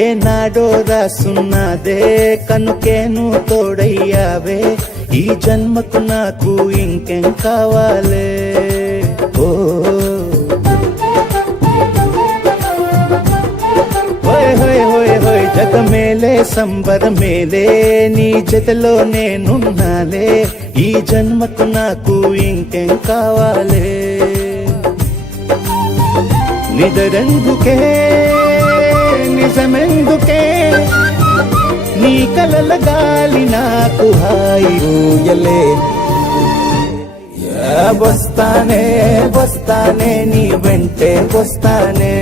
ఏనాడో రాసున్నదే కనుకేను తోడయ్యావే ఈ జన్మకు నాకు ఇంకేం కావాలే ఓ హోయ్ హోయ్ హోయ్ హోయ్ జగమేలే సంబరమేలే నీ జతలో నేనున్నాలే ఈ జన్మకు నాకు ఇంకేం కావాలే నిదరెందుకే నిజమెందుకే నీ కలల గాలి నాకు హాయిలే వస్తానే వస్తానే నీ వెంటే వస్తానే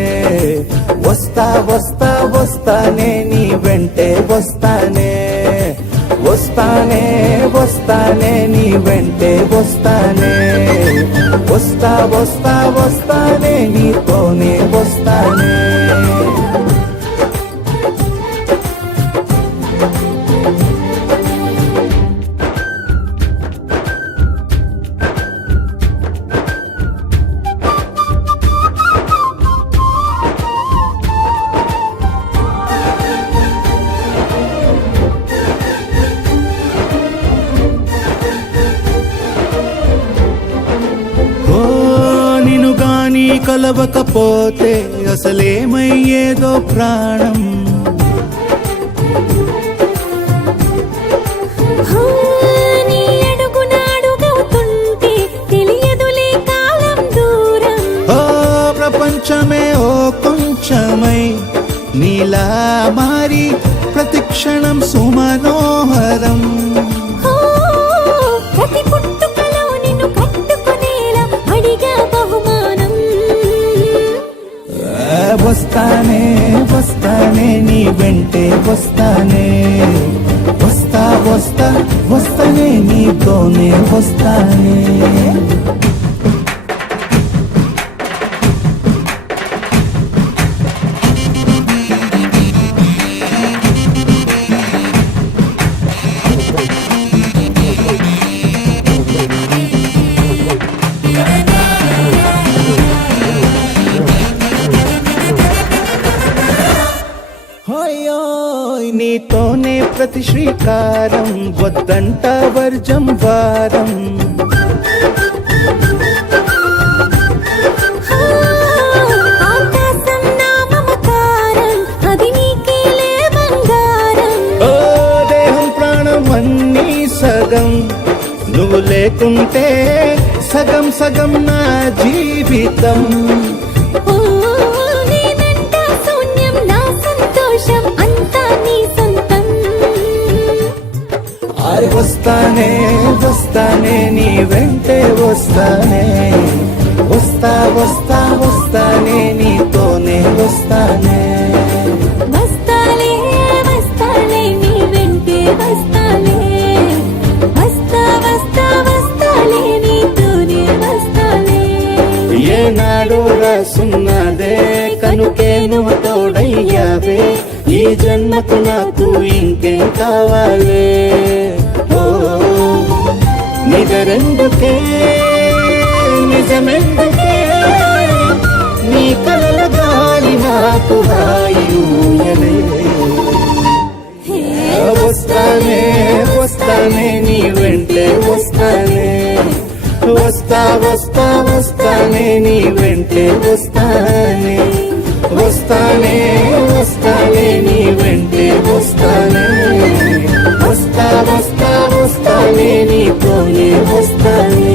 వస్తా వస్తా వస్తానే నీ వెంటే వస్తానే వస్తానే వస్తానే నీ వెంటే వస్తానే వస్తా వస్తా వస్తానే నీతోనే వస్తానే కలవకపోతే అసలేమయ్యేదో ప్రాణం నీ అడుగునాడుగవుతుంటే తెలియదులే కాలం దూరం ఓ ప్రపంచమే ఓ కొంచెమై నీలా మారి ప్రతిక్షణం సుమనోహరం ప్రతి పుట్టుకలో నిన్ను కట్టుకునేలా అడిగా బహుమానం వస్తానే వస్తానే నీ వెంటే వస్తానే వస్తా వస్తా వస్తానే నీతోనే వస్తానే నీతోనే ప్రతి శ్రీకారం వద్దంట వర్జం వారం ఆకాశం నా మమకారం అది నీకేలే బంగారం ఓ దేహం ప్రాణం అన్నీ సగం నువ్వు లేకుంటే సగం సగం నా జీవితం వస్తానే వస్తానే నీ వెంటే వస్తానే వస్తా వస్తా వస్తానే నీతోనే వస్తానే వస్తాలే వస్తాలే నీ వెంటే వస్తాలే వస్తా వస్తా వస్తాలే నీతోనే వస్తాలే ఏనాడో రాసున్నదే కనుకేను తోడయ్యావే ఈ జన్మకు నాకు ఇంకేం కావాలే నిజరెందుకే నిజమెందుకే నీ కలల గాలి నాకు హాయిలే వస్తానే వస్తానే నీ వెంటే వస్తానే వస్తా వస్తా వస్తానే నీ వెంటే వస్తానే వస్తానే వస్తానే నీ వెంటే వస్తానే వస్తా వస్తా వస్తానే నీతోనే వస్తానే